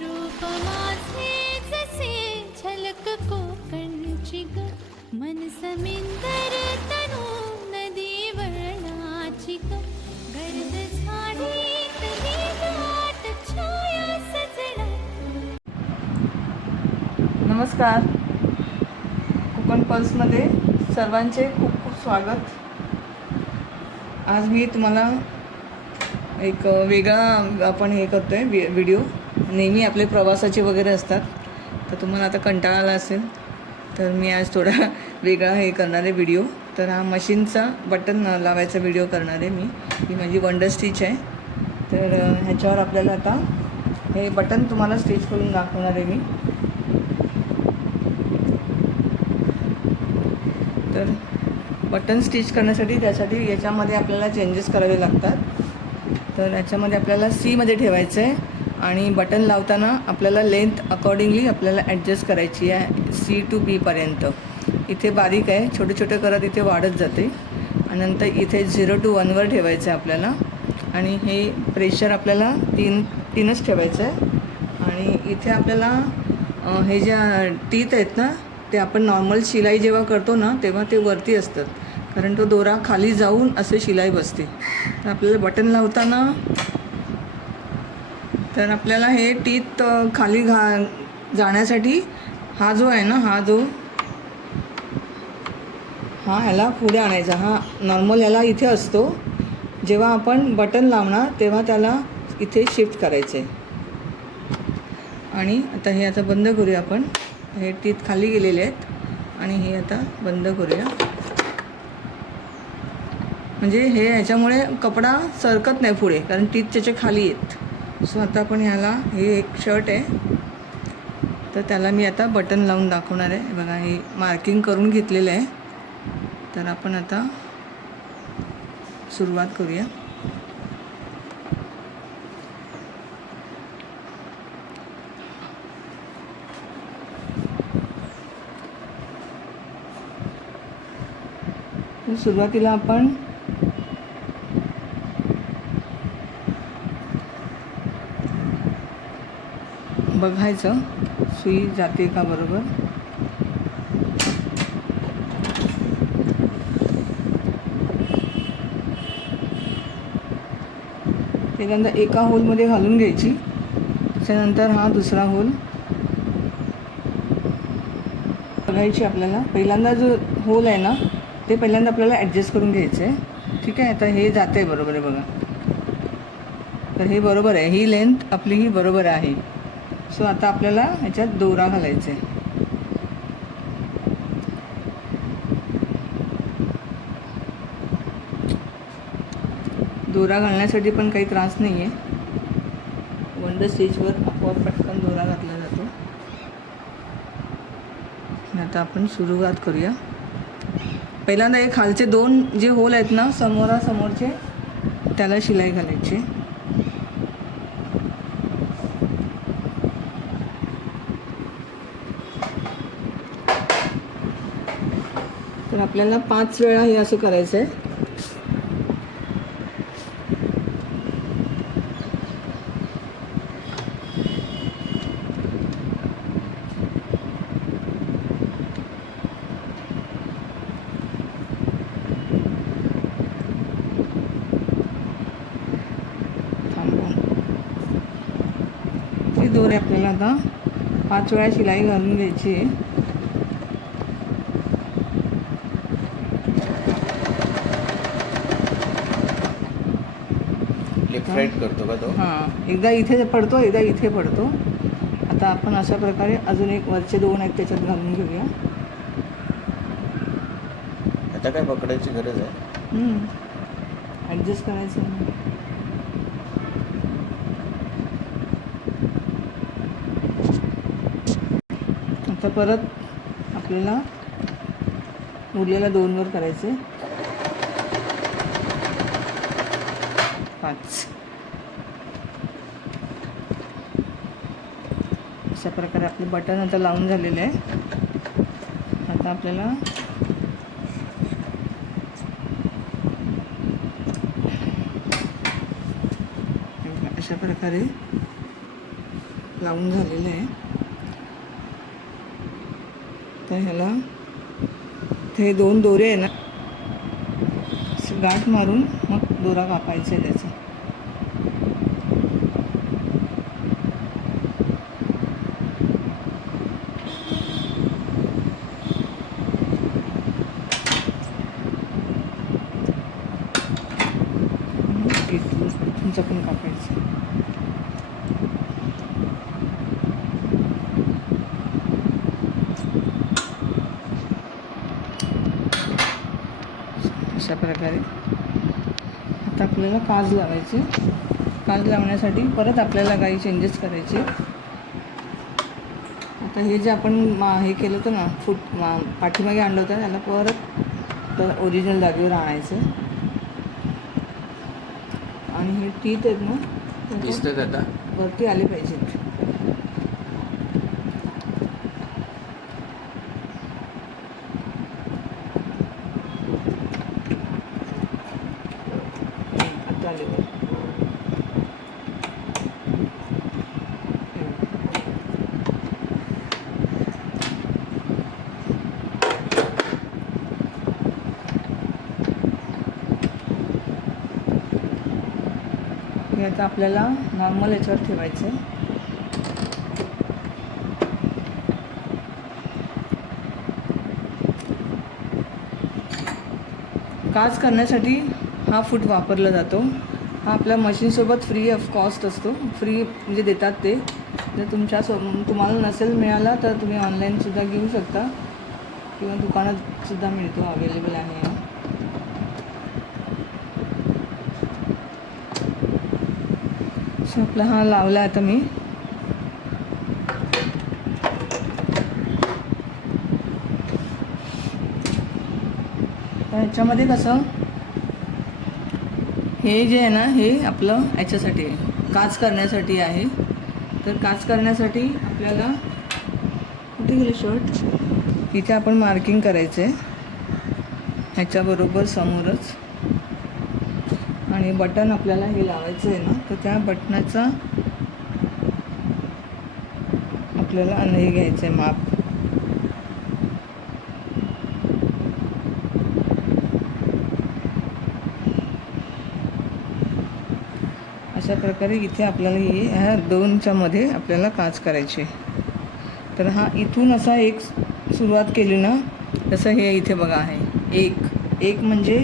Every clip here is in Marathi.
रूप माझे जसे झलक कोकणची ग मन समिंदर तनु नदी वळणाची ग गर्द झाडी तरी दाट छाया सजणा नमस्कार. कोकण पल्समध्ये सर्वांचे खूप खूप स्वागत. आज मी तुम्हाला एक वेगळा आपण हे करतो आहे वि व्हिडिओ. नेहमी आपले प्रवासाचे वगैरे असतात. तर तुम्हाला आता कंटाळा आला असेल तर मी आज थोडा वेगळा हे करणार आहे व्हिडिओ तर हा मशीनचा बटन लावायचा व्हिडिओ करणार आहे मी. ही माझी वंडर स्टिच आहे. तर ह्याच्यावर आपल्याला आता हे बटन तुम्हाला स्टिच करून दाखवणार आहे मी. तर बटन स्टिच करण्यासाठी त्यासाठी याच्यामध्ये आपल्याला चेंजेस करावे लागतात. तर याच्यामध्ये आपल्याला सीमध्ये ठेवायचं आहे आणि बटन लावताना आपल्याला लेंथ अकॉर्डिंगली आपल्याला ॲडजस्ट करायची आहे सी टू बीपर्यंत इथे बारीक आहे छोटे छोटे करत इथे वाढत जाते. आणि नंतर इथे झिरो टू वनवर ठेवायचं आहे आपल्याला. आणि हे प्रेशर आपल्याला तीन तीनच ठेवायचं आहे. आणि इथे आपल्याला हे ज्या टीत आहेत ना ते आपण नॉर्मल शिलाई जेव्हा करतो ना तेव्हा ते वरती असतात. कारण तो दोरा खाली जाऊन असे शिलाई बसते. तर आपल्याला बटन लावताना तर आपल्याला हे टीथ खाली घा जाण्यासाठी हा जो आहे ना हा जो हा ह्याला पुढे आणायचा. हा नॉर्मल ह्याला इथे असतो. जेव्हा आपण बटन लावणार तेव्हा त्याला इथे शिफ्ट करायचे. आणि आता हे आता बंद करूया आपण. हे टीत खाली गेलेले आहेत. आणि हे आता बंद करूया. म्हणजे हे ह्याच्यामुळे कपडा सरकत नाही पुढे कारण टीत त्याच्याखाली आहेत. सो आता आपण ह्याला हे एक शर्ट आहे. तर त्याला मी आता बटन लावून दाखवणार आहे. बघा हे मार्किंग करून घेतलेलं आहे. तर आपण आता सुरुवात करूया. सुरुवातीला आपण बघायचं. सुई जाते का बरोबर? पहिल्यांदा एका होलमध्ये घालून घ्यायची. त्याच्यानंतर हा दुसरा होल. बघायची आपल्याला. पहिल्यांदा जो होल आहे ना ते पहिल्यांदा आपल्याला ॲडजस्ट करून घ्यायचं आहे ठीक आहे? आता हे जातं आहे बरोबर आहे बघा. तर हे बरोबर आहे. ही लेंथ आपली ही बरोबर आहे. सो आता आपल्याला ह्याच्यात दोरा घालायचा आहे. दोरा घालण्यासाठी पण काही त्रास नाही आहे वंडर स्टेजवर आपोआप पटकन दोरा घातला जातो. आता आपण सुरुवात करूया. पहिल्यांदा हे खालचे दोन जे होल आहेत ना समोरासमोरचे त्याला शिलाई घालायची तर आपल्याला पाच वेळा हे असं करायचं आहे थांबा. ही दोरे आपल्याला आता पाच वेळा शिलाई घालून द्यायची आहे. लेफ्ट राईट करतो का तो? हां एकदा इथे पडतो एकदा इथे पडतो. आता आपण अशा प्रकारे अजून एक वरचे दोन आहेत त्याच्यात घालून घेऊया. आता काय पकडायची गरज आहे? ॲडजस्ट करायचं. आता परत आपल्याला उरलेला दोनवर करायचे. पाच अशा प्रकारे आपले बटन आता लावून झालेले आहे. आता आपल्याला अशा प्रकारे लावून झालेलं आहे. तर ह्याला ते दोन दोरे आहे ना गाठ मारून मग दोरा कापायचा आहे त्याचा मग इथून इथूनचं पण कापायचं अशा प्रकारे. आता आपल्याला काज लावायचे. काज लावण्यासाठी परत आपल्याला काही चेंजेस करायचे. आता हे जे आपण मा हे केलं होतं ना फूट मा पाठीमागे आणलं होतं त्याला परत तर ओरिजिनल जागेवर आणायचं. आणि हे टीथ आहेत ना दिसतात आता. वरती आले पाहिजेत हम्म, आता आले वर. हम्म. हे आता आपल्याला नॉर्मल याच्यावर ठेवायचं आहे काच करण्यासाठी हा फूट वापरला जातो. हा आपल्या मशीनसोबत फ्री ऑफ कॉस्ट असतो. फ्री म्हणजे देतात ते. जर तुमच्या सो तुम्हाला नसेल मिळाला तर तुम्ही ऑनलाईनसुद्धा घेऊ शकता. किंवा दुकानात सुद्धा मिळतो अवेलेबल आहे. हा. आपला हा लावला आता मी. याच्यामध्ये ह्याच्यामध्ये कसं? हे जे आहे ना हे आपलं याच्यासाठी आहे. काच करण्यासाठी आहे. तर काच करण्यासाठी आपल्याला कुठे गेले शर्ट इथे आपण मार्किंग करायचं आहे ह्याच्याबरोबर समोरच. आणि बटन आपल्याला हे लावायचं आहे ना तर त्या बटनाचा आपल्याला हे घ्यायचं आहे माप. अशा प्रकारे इथे आपल्याला हे ह्या दोनच्या मध्ये आपल्याला काच करायची तर हा इथून असा एक सुरुवात केली ना तसं हे इथे बघा आहे. एक एक म्हणजे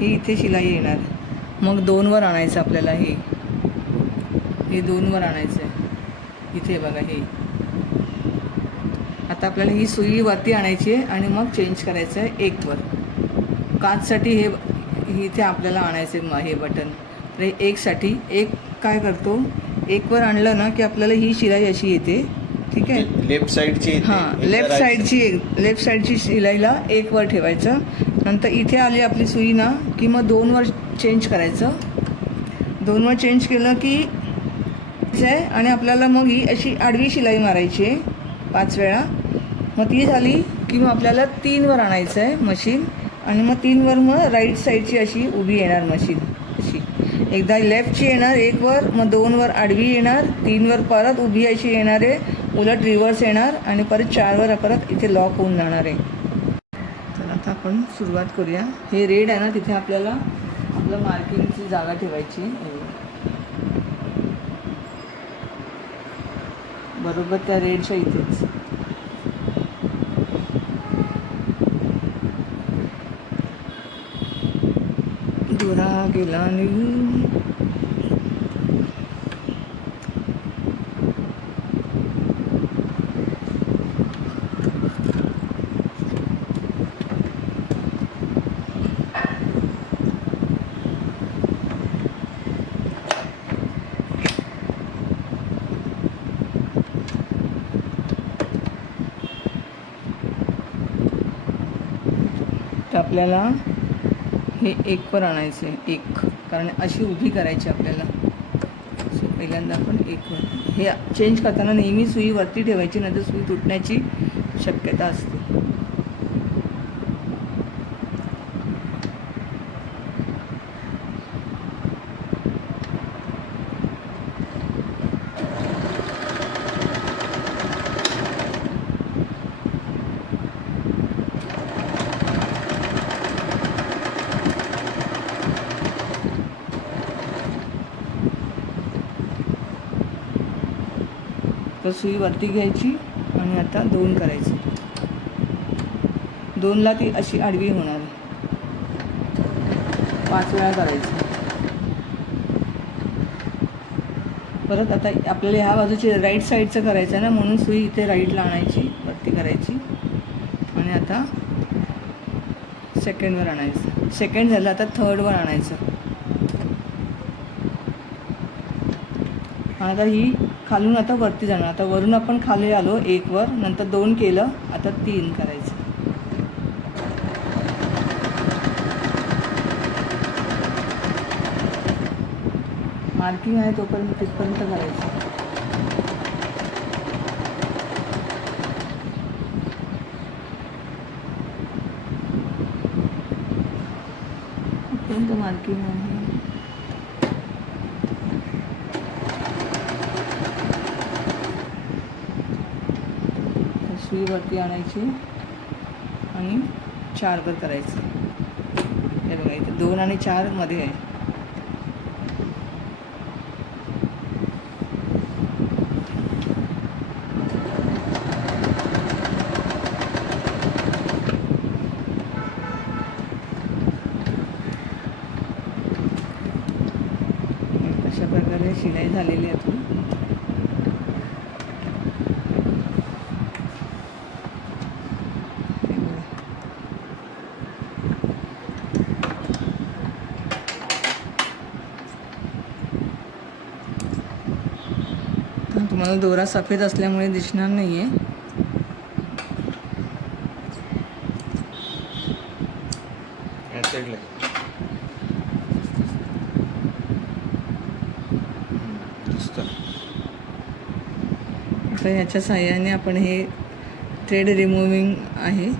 ही इथे शिलाई येणार. मग दोनवर आणायचं आपल्याला हे. हे दोनवर आणायचं आहे इथे बघा हे. आता आपल्याला ही सुई वरती आणायची आहे आणि मग चेंज करायचं आहे एकवर. काचसाठी हे इथे आपल्याला आणायचं आहे हे बटन. तर हे एकसाठी एक काय करतो? एकवर आणलं ना की आपल्याला ही शिलाई अशी येते. ठीक आहे. लेफ्ट साईडची हां लेफ्ट साईडची लेफ्ट साईडची शिलाईला एक वर ठेवायचं. नंतर इथे आली आपली सुई ना की मग दोनवर चेंज करायचं. दोनवर चेंज केलं की आहे आणि आपल्याला मग ही अशी आडवी शिलाई मारायची आहे पाच वेळा. मग ती झाली की मग आपल्याला तीनवर आणायचं आहे मशीन आणि मग तीनवर मग राईट साईडची अशी उभी येणार मशीन अशी. एकदा लेफ्टची येणार एकवर मग दोनवर आडवी येणार तीनवर परत उभी अशी येणार आहे उलट रिव्हर्स येणार आणि परत चारवर परत इथे लॉक होऊन जाणार आहे. तर आता आपण सुरुवात करूया. हे रेड आहे ना तिथे आपल्याला आपलं मार्किंगची जागा ठेवायची बरोबर त्या रेडच्या इथेच. दोरा गेला आणि तर आपल्याला हे एकवर आणायचं आहे एक. कारण अशी उभी करायची आपल्याला. सो पहिल्यांदा आपण एकवर हे चेंज करताना नेहमी सुई वरती ठेवायची नाही तर सुई तुटण्याची शक्यता असते तर सुई वरती घ्यायची आणि आता दोन करायची. दोनला ती अशी आडवी होणार. पाच वेळा करायची. परत आता आपल्याला ह्या बाजूची राईट साईडचं करायचं आहे ना म्हणून सुई इथे राईटला आणायची वरती करायची. आणि आता सेकंडवर आणायचं. सेकंड झालं आता थर्डवर आणायचं. आता ही खालून आता वरती जाणार. आता वरून आपण खाली आलो एकवर नंतर दोन केलं आता तीन करायचं. मार्किंग आहे तोपर्यंत तिथपर्यंत करायचं. मार्किंग आहे. तर वरती आणायची आणि चारवर करायचं. हे बघा इथे दोन आणि चारमध्ये आहे अशा प्रकारे शिलाई झालेली आहे आपली हे बघा. तर तुम्हाला दोरा सफेद असल्यामुळे दिसणार नाही आहे आता ह्याच्या साह्याने आपण हे थ्रेड रिमूव्हिंग आहे.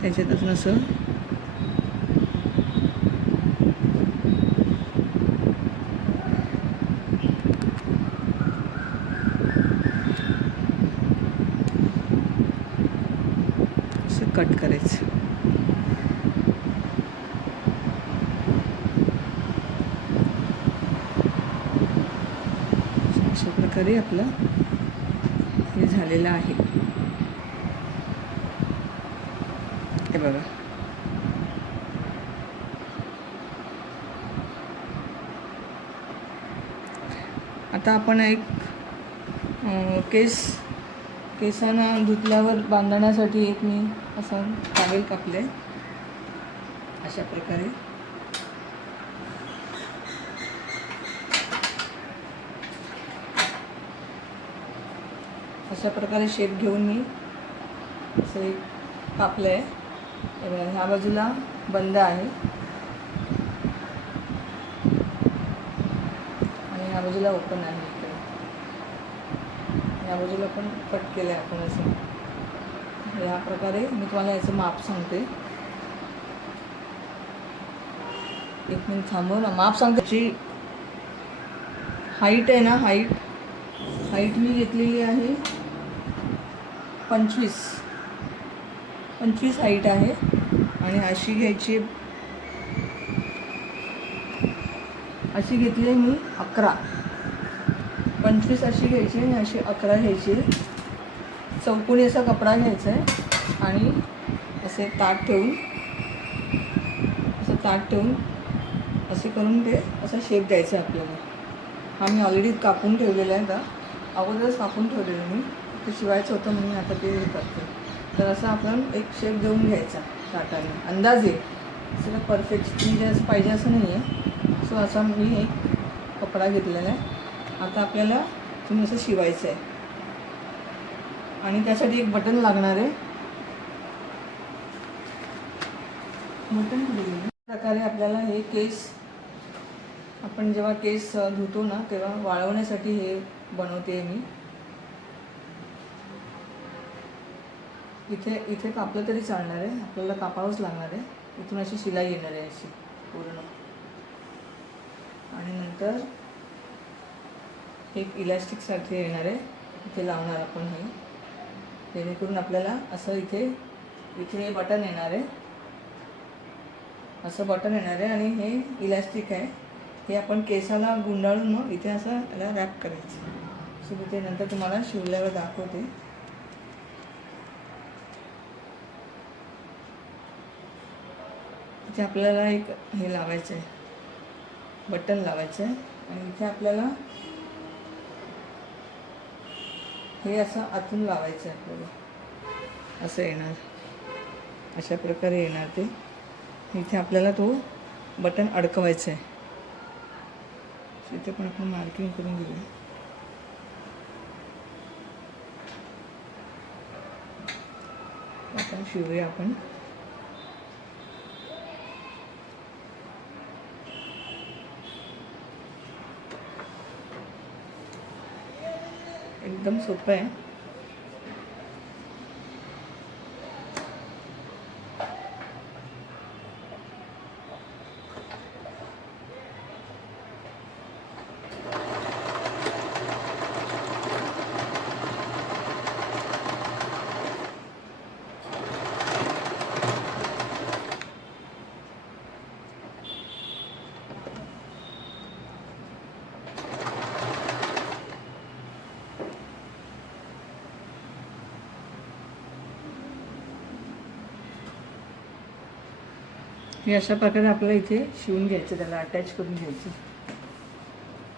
त्याच्यातच असं कट करायचं तरी आपलं हे झालेलं आहे. हे बघा. आता आपण एक केस केसांना धुतल्यावर बांधण्यासाठी एक मी असं टावेल कापले अशा प्रकारे. अशा प्रकारे शेप घेऊन मी असं एक कापलं आहे ह्या बाजूला बंद आहे. आणि ह्या बाजूला ओपन आहे इकडे. ह्या बाजूला पण कट केलं आहे आपण असं. ह्या प्रकारे मी तुम्हाला याचं माप सांगते. एक मिनिट थांबव ना. माप सांगते. जी हाईट आहे ना हाईट हाईट मी घेतलेली आहे पंचवीस. पंचवीस हाईट आहे. आणि अशी घ्यायची. अशी घेतली आहे मी अकरा. पंचवीस अशी घ्यायची आणि अशी अकरा घ्यायची. चौकोनी असा कपडा घ्यायचा आहे. आणि असे ताट ठेवून असं ताट ठेवून असे करून ते असा शेप द्यायचा आहे आपल्याला. हा मी ऑलरेडी कापून ठेवलेला आहे का अगोदरच कापून ठेवलेलं मी. ते शिवायचं होतं म्हणून आता ते हे करते तर असं आपण एक शेप देऊन घ्यायचा ताटाने अंदाजे असं परफेक्ट असं पाहिजे असं नाही आहे सो असा मी एक कपडा घेतलेला आहे. आता आपल्याला तुम्ही असं शिवायचं आहे आणि त्यासाठी एक बटन लागणार आहे. बटन प्रकारे आपल्याला हे केस आपण जेव्हा केस धुतो ना तेव्हा वाळवण्यासाठी हे बनवते मी. इथे इथे कापलं तरी चालणार आहे. आपल्याला कापावंच लागणार आहे. इथून अशी शिलाई येणार आहे अशी पूर्ण. आणि नंतर एक इलॅस्टिकसारखे येणार आहे. इथे लावणार आपण हे. जेणेकरून आपल्याला असं इथे इथे हे बटन येणार आहे. असं बटन येणार आहे आणि हे इलॅस्टिक आहे. हे आपण केसाला गुंडाळून मग इथे असं याला रॅप करायचं. सो मी ते नंतर तुम्हाला शिवल्यावर दाखवते. इथे आपल्याला एक हे लावायचं आहे बटन लावायचं आहे आणि इथे आपल्याला हे असं आतून लावायचं आहे आपल्याला. असं येणार. अशा प्रकारे येणार ते. इथे आपल्याला तो बटन अडकवायचा आहे इथे पण आपण मार्किंग करून घेऊया. आता शिवूया आपण. एकदम सोपं आहे हे अशा प्रकारे आपल्याला इथे शिवून घ्यायचं त्याला अटॅच करून घ्यायचं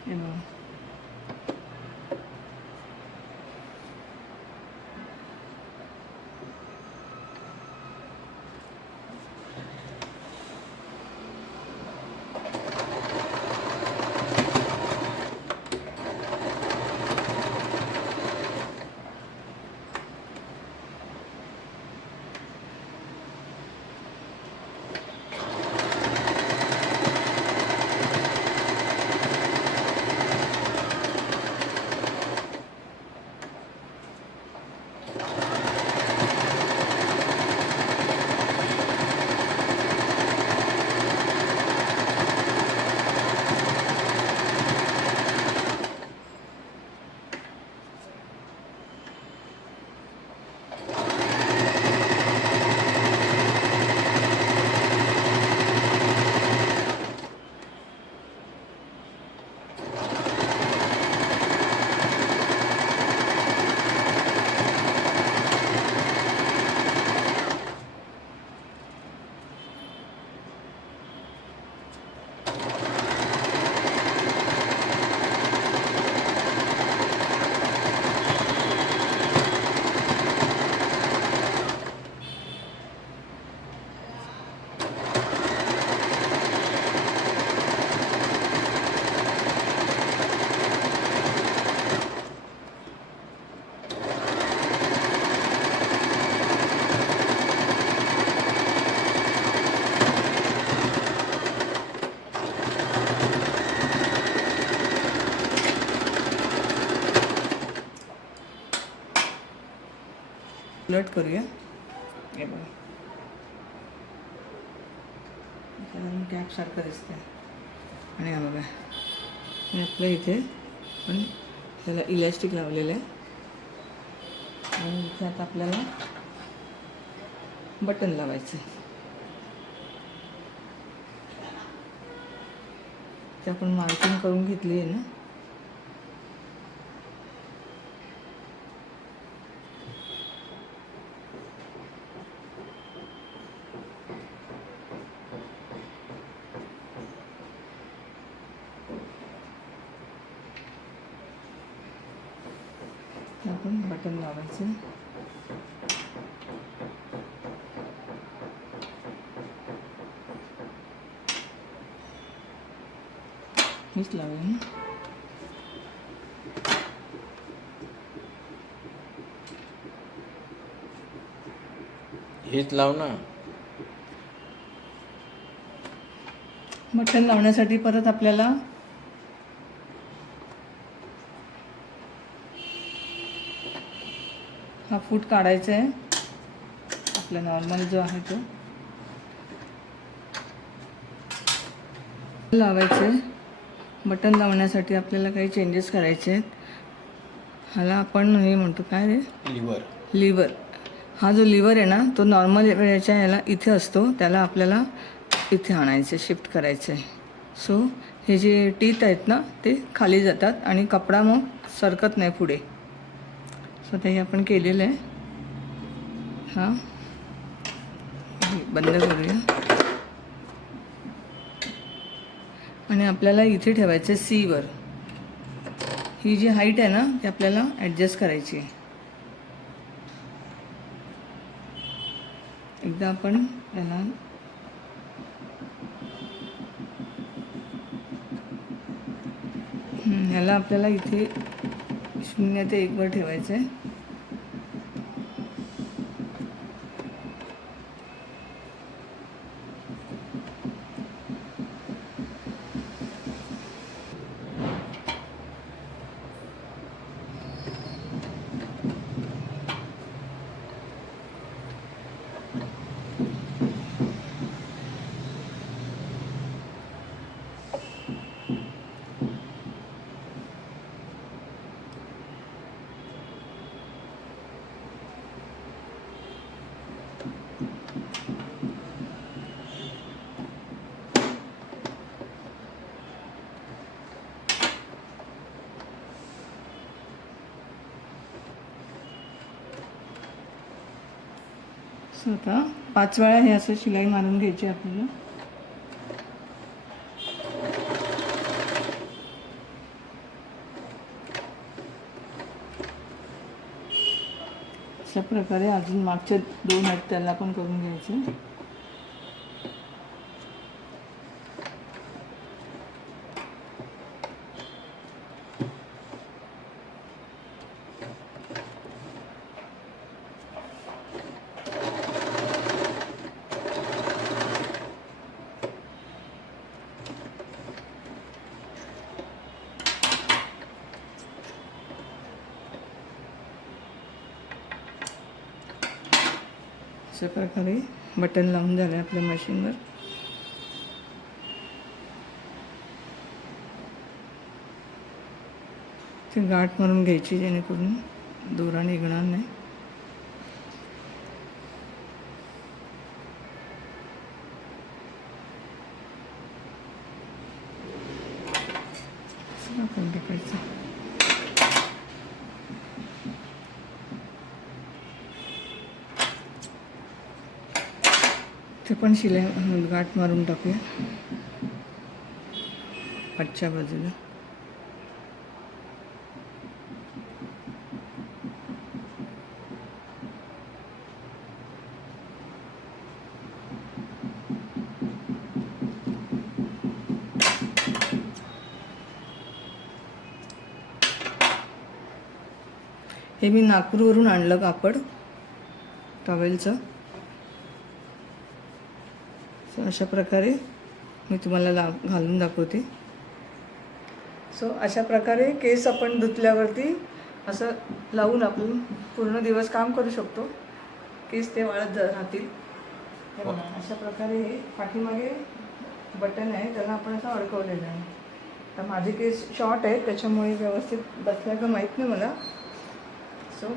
हे बघा. उलट करूया. हे बघा. कॅप सारखं दिसतंय. आणि हा बघा. आणि आपल्या इथे पण त्याला इलॅस्टिक लावलेलं आहे. आणि इथे आता आपल्याला बटन लावायचं आहे. ते आपण मार्किंग करून घेतली आहे ना ते आपण बटन लावायचं हेच लावूया ना हेच लाव ना. बटन लावण्यासाठी परत आपल्याला हा फूट काढायचा आहे. आपला नॉर्मल जो आहे तो. लावायचे बटन लावण्यासाठी आपल्याला काही चेंजेस करायचे आहेत. ह्याला आपण हे म्हणतो काय रे? लिव्हर लिव्हर हा जो लिव्हर आहे ना तो नॉर्मल याच्या ह्याला इथे असतो त्याला आपल्याला इथे आणायचं शिफ्ट करायचं. आहे सो हे जे टीथ आहेत ना ते खाली जातात आणि कपडा मग सरकत नाही पुढे. सो ते आपण केलेलं आहे. हां. हे बंद करूया. आणि आपल्याला इथे ठेवायचं आहे सीवर ही जी हाईट आहे ना ती आपल्याला ॲडजस्ट करायची आहे. एकदा आपण त्याला ह्याला आपल्याला इथे शून्य ते एकवर ठेवायचं आहे असं आता पाच वेळा हे असं शिलाई मारून घ्यायची आपल्याला. अशा प्रकारे अजून मागच्या दोन आहेत त्याला पण करून घ्यायचे. प्रकारे बटन लावून झालं आहे आपल्या मशीनवर. ते गाठ मारून घ्यायची जेणेकरून दोरा निघणार नाही असं आपण टाकायचं ते पण शिलाई गाठ मारून टाकूया. पाठच्या बाजूला. हे मी नागपूरवरून आणलं कापड टॉवेलचं सो अशा प्रकारे मी तुम्हाला ला घालून दाखवते. सो अशा प्रकारे केस आपण धुतल्यावरती असं लावून आपण पूर्ण दिवस काम करू शकतो. केस ते वाळत राहतील. हे बघा अशा प्रकारे हे पाठीमागे बटन आहे त्याला आपण असं अडकवलेलं आहे. तर माझे केस शॉर्ट आहेत त्याच्यामुळे व्यवस्थित बसल्या का माहीत नाही मला. सो